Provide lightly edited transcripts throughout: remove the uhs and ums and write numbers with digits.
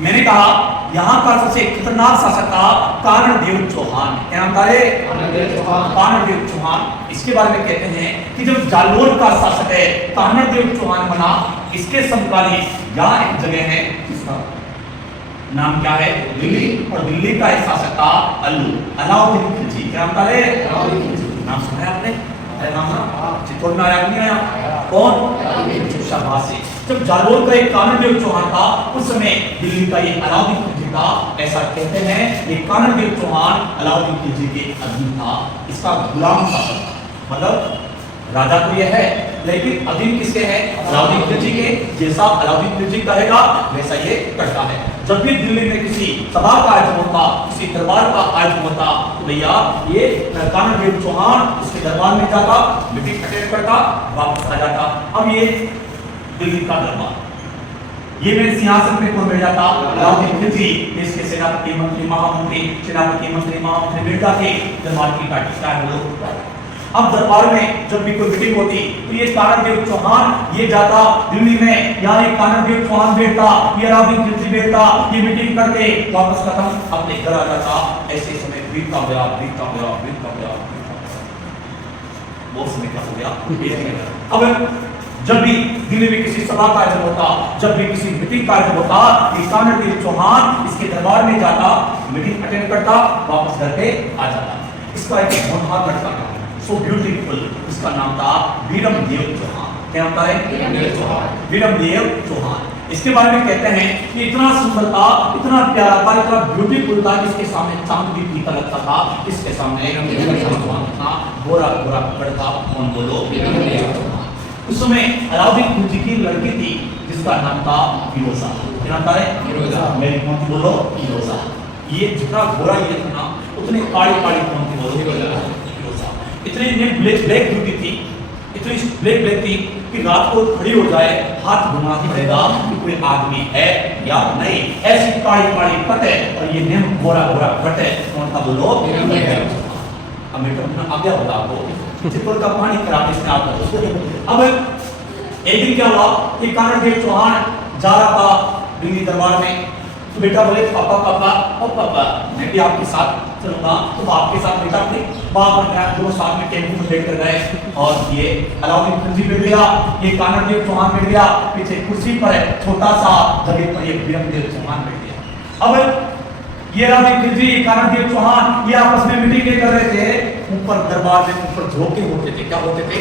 मैंने कहा यहाँ का सबसे खतरनाक शासक था कर्णदेव चौहान। क्या नाम था? कर्णदेव चौहान। इसके बारे में कहते हैं कि जब जालोर का शासक है कर्णदेव चौहान बना, इसके समकालीन यहाँ एक जगह है, इसका नाम क्या है? दिल्ली। और दिल्ली का एक शासक था अलाउद्दीन खिलजी। क्या नाम था? नाम सुना है आपने? चित्तौड़ में आया नहीं आया? कौन? शाबाशी। जब जालोर का एक कर्णदेव चौहान था, उस समय दिल्ली का ये अलाउद्दीन खिलजी था। ऐसा कहते हैं ये कर्णदेव चौहान अलाउद्दीन खिलजी के अधीन था। इसका गुलाम शासक था, मतलब राजा तो ये है लेकिन अधीन किसके है? अलाउद्दीन खिलजी के। जैसा अलाउद्दीन खिलजी कहेगा वैसा ये करता है। जब भी दिल्ली में किसी सभा का आयोजन होता, किसी दरबार का आयोजन होता, तो भैया ये कर्णदेव चौहान उसके दरबार में जाता, मीटिंग अटेंड करता, वापस आ जाता। अब ये दिल्ली का दरबार, ये मेरे सिंहासन पे कौन बैठ जाता? अलाउद्दीन खिलजी। इसके सेनापति, मंत्री, महामंत्री, सेनापति, मंत्री, महामंत्री बैठ जाते दरबार की पार्टी का है लोग। अब दरबार में जब भी कोई मीटिंग होती तो ये कर्णदेव चौहान ये जाता दिल्ली में, यहाँ एक कर्णदेव चौहान बैठता, ये अलाउद्दीन खिलजी बैठता, ये मीटिंग करके वापस खत्म अपने घर आ जाता। ऐसे समय बीतता गया। बहुत समय क्या हो गया। अब जब भी दिल्ली में किसी सभा का आयोजन होता, जब भी किसी मीटिंग का आयोजन होता, कर्णदेव चौहान इसके दरबार में जाता, मीटिंग अटेंड करता, वापस घर पे आ जाता। इसका एक होनहार लड़का था, सो ब्यूटीफुल, उसका नाम था वीरमदेव चौहान। क्या नाम है? वीरमदेव चौहान। इसके बारे में कहते हैं कि इतना सुंदर था, इतना प्यारा था, इतना ब्यूटीफुल था कि इसके सामने चांद भी फीका लगता था। इसके सामने गोरा गोरा लड़का, कौन बोलो? वीरमदेव चौहान। उस समय अलाउद्दीन खिलजी की लड़की थी जिसका नाम था फिरोजा। क्या नाम है? फिरोजा। मेरी कौन थी बोलो? फिरोजा। ये जितना गोरा ये था ना, उतनी काली काली कौन थी बोलो? फिरोजा। इतनी ब्लैक ब्यूटी थी, इतनी ब्लैक थी कि रात को खड़ी हो जाए हाथ घुमाती रहेगा कि कोई आदमी है या नहीं। ऐसी काली काली पट है और ये नेम गोरा गोरा पट है। कौन था बोलो? अब मैं आ गया होगा आपको, चित्तौड़ का पानी खराब इसमें आता। अब एक दिन क्या हुआ कि कर्णदेव चौहान जा रहा था दिल्ली दरबार में, तो बेटा बोले पापा पापा और पापा मैं भी आपके साथ चलूंगा। तो आपके साथ बेटा थे, बाप और मैं दोनों साथ में टेंपू में बैठ कर गए और ये अलाउद्दीन खिलजी बैठ गया, ये कर्णदेव चौहान बैठ गया, पीछे कुर्सी पर छोटा सा जगह पर ये वीरमदेव चौहान बैठ गया। अब ये अलाउद्दीन खिलजी, कर्णदेव चौहान ये आपस में मीटिंग कर रहे थे। ऊपर दरबार में ऊपर झरोखे होते थे। क्या होते थे?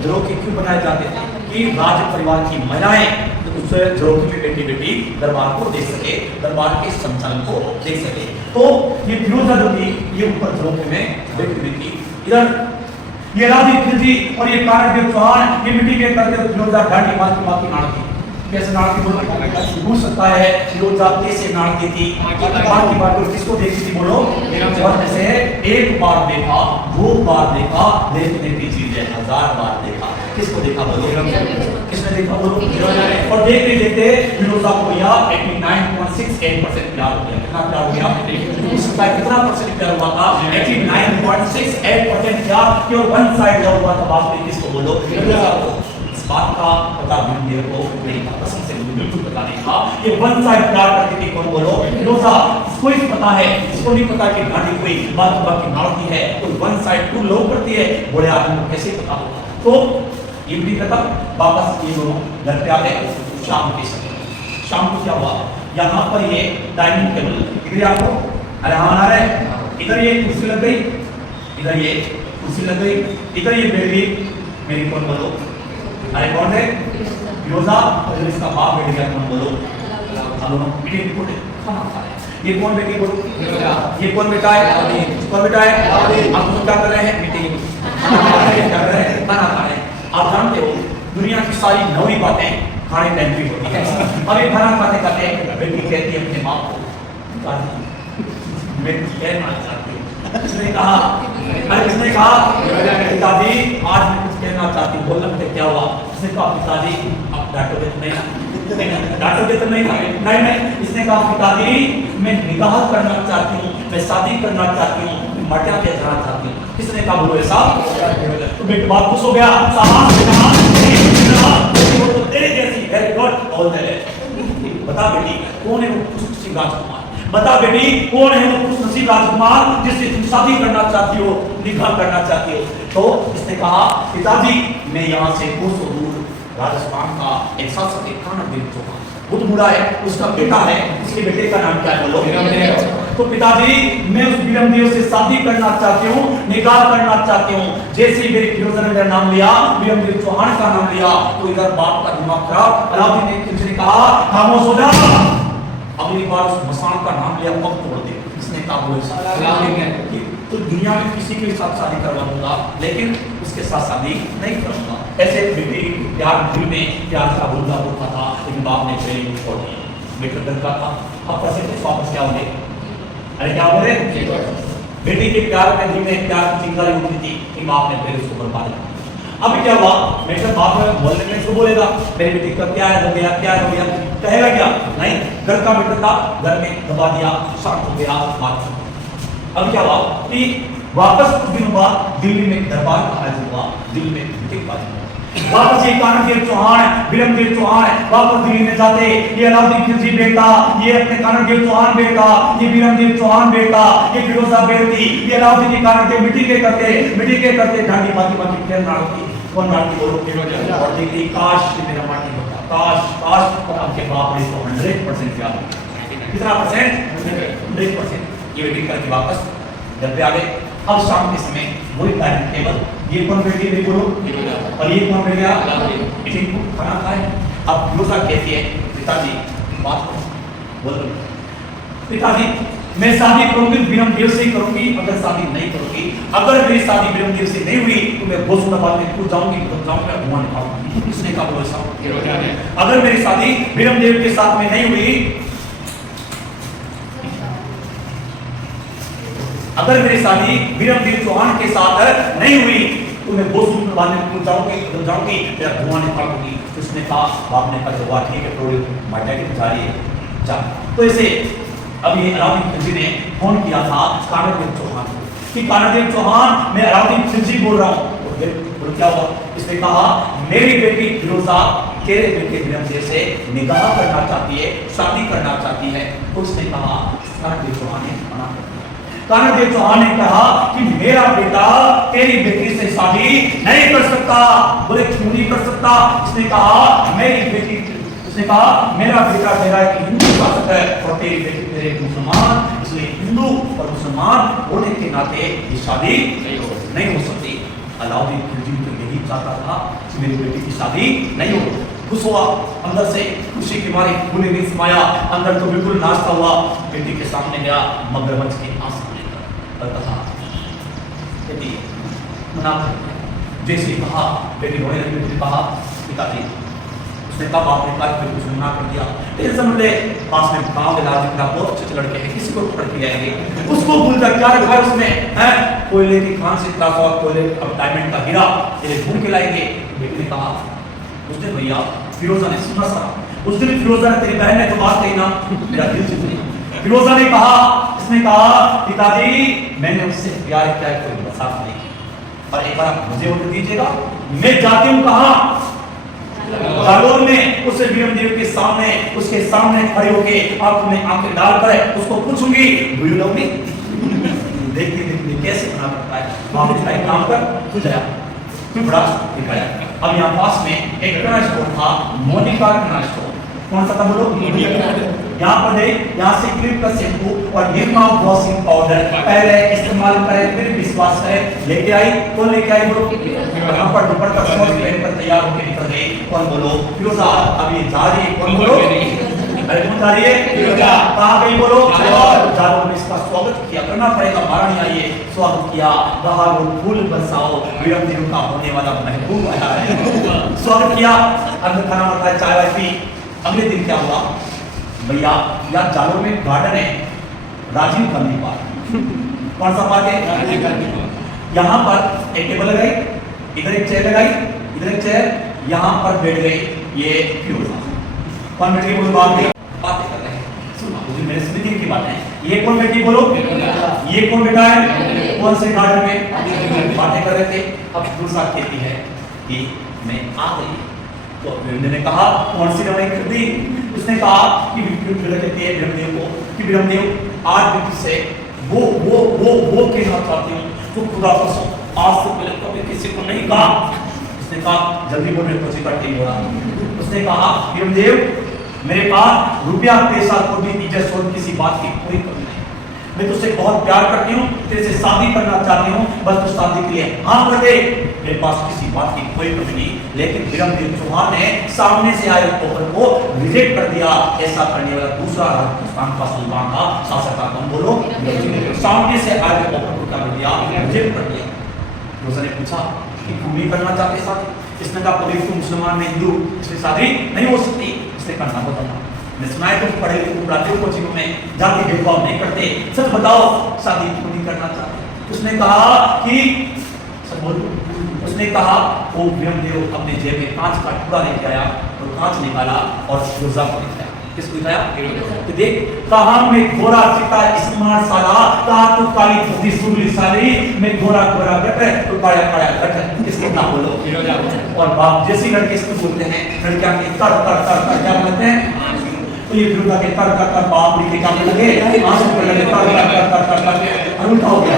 झरोखे क्यों बनाए जाते थे? कि राज परिवार की महिलाएं उस झरोखे में बैठी बैठी दरबार को देख सके, दरबार के संचालन को देख सके। तो ये फिरोजा जो थी ये ऊपर झरोखे में बैठी हुई थी। इधर ये अलाउद्दीन खिलजी और ये कर्णदेव चौहान ये मीटिंग करते फिरोजा डांडी बाकी नाड़ती। कैसे नाड़ती बोलो? पूछ सकता है फिरोजा कैसे नाड़ती थी? बाकी बात किसको देखती थी बोलो? जैसे एक बार देखा, दो बार देखा, देखने की चीजें 1000 बार देखा। किसको देखा बोलो? किसने देखा बोलो? और देखते देखते फिरोजा को भैया 89.68% प्यार हो गया। कितना प्यार हो गया? कितना परसेंट प्यार हुआ था? 89.68% प्यार केवल वन साइड हुआ था। बात में किसको बोलो? फिरोजा को। इस बात का पता वीरमदेव को नहीं था, कसम से बिल्कुल पता नहीं था। ये वन साइड प्यार करती थी, कौन बोलो? फिरोजा। इसको ही पता है, इसको नहीं पता कि गाड़ी कोई बाकी नाड़ती है, कोई वन साइड टू लो करती है। बड़े आदमी को कैसे पता होगा? तो ये भी खत्म, वापस ये दोनों घर पे आ गए। शाम के समय, शाम को क्या हुआ? यहाँ पर ये डाइनिंग टेबल इधर आपको आ रहा है, इधर ये कुर्सी लग गई, इधर ये कुर्सी लग गई, इधर ये बैठ गई। मेरी कौन बोलो? अरे कौन है? फिरोजा। और इसका बाप बैठ गया, कौन बोलो? हम दोनों मीटिंग को खाना खा रहे हैं। ये कौन बैठी बोलो? ये कौन बैठा है? कौन बैठा है? आप लोग क्या कर रहे हैं? मीटिंग कर रहे हैं, खाना खा रहे हैं। आप जानते हो दुनिया की सारी नवी बातें खाने टाइम की होती है। अभी खाना खाते खाते बेटी कहती है अपने बाप को, मैं कहना चाहती हूँ। किसने कहा? अरे किसने कहा? पिताजी आज मैं कुछ कहना चाहती हूँ। बोलना बेटे क्या हुआ? इसने कहा पिताजी आप डांटोगे तो नहीं? डांटोगे तो नहीं? नहीं। इसने कहा पिताजी मैं निकाह करना चाहती हूँ, मैं शादी करना चाहती हूँ, मटिया पे जाना चाहती हूँ। किसने कहा बोलो ऐसा? तो बेटा बात खुश हो गया, साहब तेरे जैसी वेरी गुड ऑल द बता बेटी कौन है वो खुशनसीब राजकुमार, बता बेटी कौन है वो खुशनसीब राजकुमार जिससे तुम शादी करना चाहती हो, निकाह करना चाहती हो। तो इसने कहा पिताजी मैं यहाँ से कोसों दूर राजस्थान का एक शासक है कानरदेव चौहान, बहुत बुरा है, उसका बेटा है, उसके बेटे का नाम क्या है बोलो। तो पिताजी मैं उस विरमदेव से शादी करना चाहती हूँ, निकाह करना चाहती हूँ। जैसे ही मेरी फिरोजा ने मेरा नाम लिया, विरमदेव चौहान का नाम लिया, तो इधर बाप का दिमाग खराब। अलाउद्दीन ने किसी कहा खामोश हो जा, अगली बार उस मसान का नाम लिया पग तोड़ दे। इसने कहा बोले तो दुनिया में किसी के साथ शादी करवा दूंगा, लेकिन उसके साथ शादी नहीं करूंगा। ऐसे बेटे प्यार दिल में प्यार का बुलबुला उठा था, लेकिन बाप ने ट्रेनिंग छोड़ दी। बेटा डर का था, अब कैसे कुछ वापस क्या होंगे, अरे क्या हो गए बेटी के प्यार में दिल में प्यार की चिंगारी उठी थी कि बाप ने फिर उसको बर्बाद कर दिया। अब क्या हुआ, बेटा बाप में बोलने में इसको बोलेगा मेरी बेटी का क्या हो गया, क्या हो गया, कहेगा क्या, नहीं, घर का बेटा था, घर में दबा दिया, शांत हो गया, बात। अब क्या हुआ कि वापस कुछ दिन बाद दिल्ली में दरबार का आयोजन हुआ, दिल्ली में मीटिंग वापस ये कानरदेव चौहान, विरमदेव चौहान वापस दिल्ली में जाते, ये अलाउद्दीन खिलजी बेटा, ये अपने कानरदेव चौहान बेटा, ये विरमदेव चौहान बेटा, ये फिरोजा बेटी, ये अलाउद्दीन की कानरदेव मीटिंग करते ढांडी बाकी बाकी फिर नाड़ती कौन नाड़ती बोलो और देखती काश मेरा माटी होता, काश और आपके बाप ने तो 100% क्या कितना परसेंट 100% ये मीटिंग करके वापस घर पे आ गए। अब शाम के समय वही डाइनिंग टेबल, ये कौन बैठ गई मेरी बोलो और ये कौन बैठ गया, इनको खाना खाए। अब फिरोजा कहती है पिताजी बात बोलो, पिताजी मैं शादी करूंगी विरमदेव से ही करूंगी, अगर शादी नहीं करूंगी, अगर मेरी शादी विरमदेव से नहीं हुई तो मैं गोसूदाबाद में कूद जाऊंगी, तो जाऊंगा धुआं निकालूंगी। किसने कहा बोलो साहब, अगर मेरी शादी विरमदेव के साथ में नहीं हुई, अगर मेरी शादी विरमदेव चौहान के साथ नहीं हुई तो मैं गोसूदाबाद में जाऊंगी, तेरा धुआं निकालूंगी। उसने कहा, बाप ने कहा जब ठीक है थोड़ी माइटेटिक जा रही है जा। तो ऐसे अब ये अलाउद्दीन खिलजी ने फोन किया था कानरदेव चौहान को कि कानरदेव चौहान मैं अलाउद्दीन खिलजी बोल रहा हूँ। तो क्या हुआ, इसने कहा मेरी बेटी फिरोजा तेरे बेटे विरमदेव से निकाह करना चाहती है, शादी करना चाहती है। तो उसने कहा, कानरदेव चौहान ने मना कर दिया। कानरदेव चौहान ने कहा कि मेरा बेटा तेरी बेटी से शादी नहीं कर सकता। बोले क्यों नहीं कर सकता, इसने कहा मेरी बेटी, उसने कहा मेरा बेटा तेरा एक हिंदू शासक है और तेरी बेटी तेरे मुसलमान, इसलिए हिंदू और मुसलमान होने के नाते ये शादी नहीं हो सकती। अलाउद्दीन खिलजी तो यही चाहता था कि मेरी बेटी की शादी नहीं हो। खुश हुआ, अंदर से खुशी की मारी फूले नहीं समाया, अंदर तो बिल्कुल नाश्ता हुआ। बेटी के सामने गया, मगरमच्छ के आंसू लेकर और कहा बेटी मना कर। जैसे कहा बेटी रोने लगी, बेटी कहा पिताजी, उसने कहा बाप ने कहा कुछ मना कर दिया। लेकिन समझ ले पास में गांव के लाल का बहुत अच्छे लड़के हैं, किसी को पकड़ के जाएंगे, उसको भूल कर क्या रखा है उसने, है कोयले की खान से त्रास हुआ, कोयले अब डायमंड का हीरा ये ढूंढ के लाएंगे। बेटी ने कहा उस दिन भैया फिरोजा ने सुना सा, उस दिन फिरोजा ने तेरी बहन ने तो बात कही ना, मेरा दिल से सुनी। फिरोजा ने कहा, इसने कहा पिताजी मैंने उससे प्यार किया है, कोई बसात नहीं, और एक बार मुझे वोट दीजिएगा, मैं जाती हूँ कहाँ जालोर में, उस विरमदेव के सामने, उसके सामने खड़े होके आंखों में आंखें डालकर उसको पूछूंगी लोग ने देखते देखते कैसे बना करता है, वहां उसका एक काम कर तू जाया बड़ा दिखाया। अब यहाँ पास में एक किराना स्टोर था, मोनिका किराना स्टोर, कौन सा था बोलो, यहाँ पर यहाँ से क्लिप का शैम्पू और निर्मा वॉशिंग पाउडर पहले इस्तेमाल करें फिर विश्वास करें। लेके आई, कौन लेके आई बोलो, यहाँ पर दुपट्टा समझ पहनकर तैयार होकर निकल गई, कौन बोलो फिरोजा। अब ये जा रही है, कौन बोलो, अरे कौन जा रही है फिरोजा, कहाँ गई बोलो, जालोर में इसका स्वागत किया, करना पड़ेगा, महारानी आई है, स्वागत किया, बाहर वो फूल बरसाओ, विरमदेव का होने वाला महबूब आया है, स्वागत किया, अंदर खाना बनाया, चाय वाय पी। अगले दिन क्या हुआ भैया, यार जालोर में गार्डन है राजीव गांधी पार्क, कौन सा पार्क है, यहाँ पर एक टेबल लगाई, इधर एक चेयर लगाई, इधर एक चेयर, यहाँ पर बैठ गई ये फिरोजा। कौन बैठ गई बोलो, बातें कर रहे हैं, सुनो मुझे मेरे स्मृति की बात है। ये कौन बैठी बोलो, ये कौन बैठा है, कौन से गार्डन में बातें कर रहे थे। अब फिरोजा कहती है कि मैं आ गई, तो ने कहा कौन सी दवाई खरीदी, उसने कहा कि कहते हैं ब्रह्मदेव को कि ब्रह्मदेव आज भी किससे वो कहना चाहती हूँ जो खुदा को आज से पहले कभी किसी को नहीं कहा। उसने कहा जल्दी बोल, मेरे को ठीक हो रहा। उसने कहा ब्रह्मदेव मेरे पास रुपया पैसा को भी इज्जत सोच किसी बात की कोई कमी नहीं, मैं तुझसे बहुत प्यार करती हूँ, तेरे से शादी करना चाहती हूँ, बस तू शादी के लिए हाँ कर दे, मेरे पास किसी बात की कोई कमी नहीं। लेकिन ब्रह्मदेव चौहान ने सामने से आए ऑफर को रिजेक्ट कर दिया। ऐसा करने वाला दूसरा राजस्थान का सुल्तान था, शासक का कौन बोलो, सामने से आए ऑफर को क्या कर दिया, रिजेक्ट कर दिया। रोजा ने पूछा कि तुम भी करना चाहते शादी? इसने कहा पवित्र मुसलमान में हिंदू, इसलिए शादी नहीं हो सकती। इसने कहा ना बताना, मैं सुना है तुम पढ़े लिखे पढ़ाते हो कोचिंगों में, जाति भेदभाव नहीं करते, सच बताओ शादी क्यों नहीं करना चाहते? उसने कहा कि सब बोलो। उसने कहा वो ब्रह्मदेव अपने जेब में कांच का टुकड़ा लेके आया और कांच निकाला और रोजा को दिखाया। किसको दिखाया? तो देख कहा मैं गोरा चिट्टा स्मार्ट साला, कहा तू काली धोती सुरली साली, मैं गोरा गोरा गट तो काया काया गट। किसको ना बोलो। और बाप जैसी लड़के इसको बोलते हैं, लड़कियां के तर तर तर तर क्या बोलते हैं? तो ये दुर्गा के तर तर तर बाप लिखे क्या लगे, आंसू पे लगे तर तर तर तर तर उल्टा हो गया।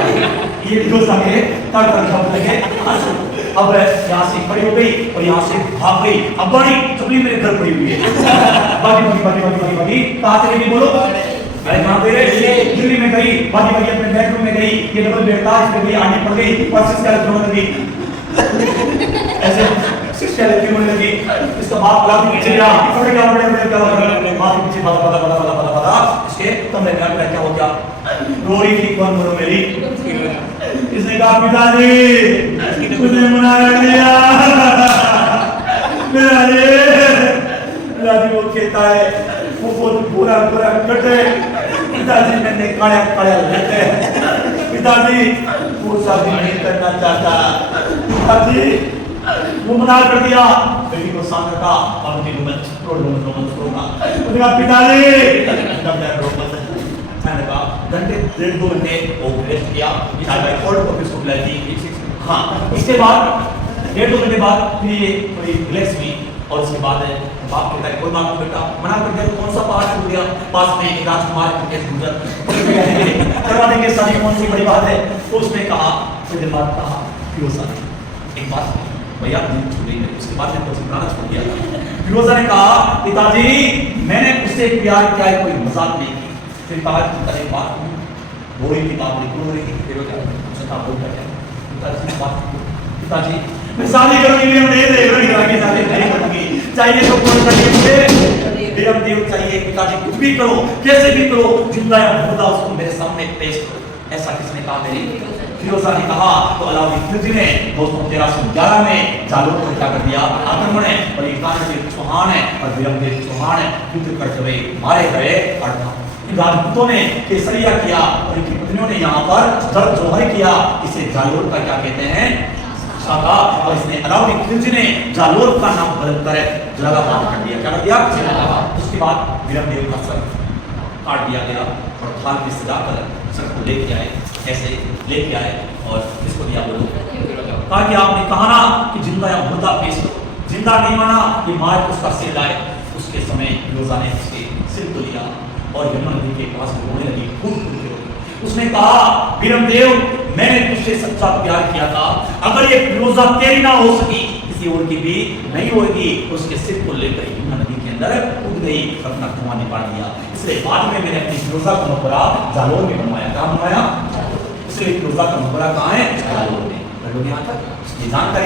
ये रोजा के तर तर शब्द लगे आंसू। अब यहाँ से खड़ी हो गई और यहाँ से भाग गई। अब बड़ी चपली मेरे घर पड़ी हुई है। बागी कहाँ चली गई बोलो? अरे कहाँ पे रे? दिल्ली में गई, बागी अपने बेडरूम में गई, ये डबल बेड था इसमें गई, आने पड़ गई और सिस्टर रोने लगी। ऐसे सिस्टर रोने लगी। इसका बाप लाठी पीछे गया, बड़े क्या बाप पीछे पता इसके कमरे में क्या हो गया? रोई थी कौन बोलो मेरी? इसने कहा पिताजी मुझे मना कर दिया, पिताजी वो कहता है वो बहुत बुरा बुरा कटे, पिताजी मैंने काया काया लटे, पिताजी वो शादी नहीं करना चाहता, पिताजी वो मना कर दिया। बेटी को सामने का और उनकी रोमन होगा पिताजी घंटे डेढ़ दो घंटे वो रेस्ट किया, कोर्ट ऑफिस को बुलाई थी। हाँ इसके बाद डेढ़ दो घंटे बाद फिर ये थोड़ी रिलैक्स हुई और उसके बाद बाप कहता है कोई बात नहीं बेटा, मना कर दिया तो कौन सा पास छूट गया, पास में एक राजकुमार के गुजर करवा देंगे शादी, कौन सी बड़ी बात है। तो उसने कहा कुछ देर बाद कहा फिरोजा एक बात भैया दिन छूटी है, उसके बाद मैं तो पुराना छोड़ दिया। फिरोजा ने कहा पिताजी मैंने उससे प्यार किया है, कोई मजाक नहीं की। फिर कहा एक बात बोरी किताब लिखो रही पिताजी मैं शादी करूंगी, नहीं करूंगी, चाहिए तो कौन करेंगे ब्रह्मदेव चाहिए, पिताजी कुछ भी करो कैसे भी करो, जिंदा या मुर्दा उसको मेरे सामने पेश करो। ऐसा किसने कहा? मेरी फिरोजा ने कहा। तो अलाउद्दीन खिलजी ने दोस्तों 1311 में जालोर पर क्या कर दिया? आक्रमण है और ये कानदेव चौहान है और ब्रह्मदेव चौहान है युद्ध करते हुए मारे गए। राजपूतों ने केसरिया किया और इनकी पत्नियों ने यहाँ पर दर्द जोहर किया। इसे जालोर का क्या कहते हैं? शाखा। और इसने अलाउद्दीन खिलजी ने जालोर का नाम बदल कर जलालाबाद कर दिया। क्या कर दिया? जलालाबाद। उसके बाद ब्रह्मदेव का सर काट दिया गया और थाल में सजा कर सर को लेके आए, ऐसे लेके आए और इसको दिया बोलो। कहा कि आपने कहा ना कि जिंदा या मुर्दा पेश करो, जिंदा नहीं माना कि मार उसका सिर लाए। उसके समय फिरोजा ने उसके सिर को लिया और यमुना नदी के पास रोने लगी, खूब के रोने। उसने कहा ब्रह्मदेव मैंने तुझसे सच्चा प्यार किया था, अगर ये फिरोजा तेरी ना हो सकी किसी और की भी नहीं होगी। उसके सिर को लेकर यमुना नदी के अंदर कूद गई, अपना धुआं निकाल दिया। इसलिए बाद में मैंने अपनी फिरोजा का मकबरा जालोर में बनवाया। क्या बनवाया? इसलिए फिरोजा का मकबरा कहाँ है? जालोर में। यहाँ तक जानकारी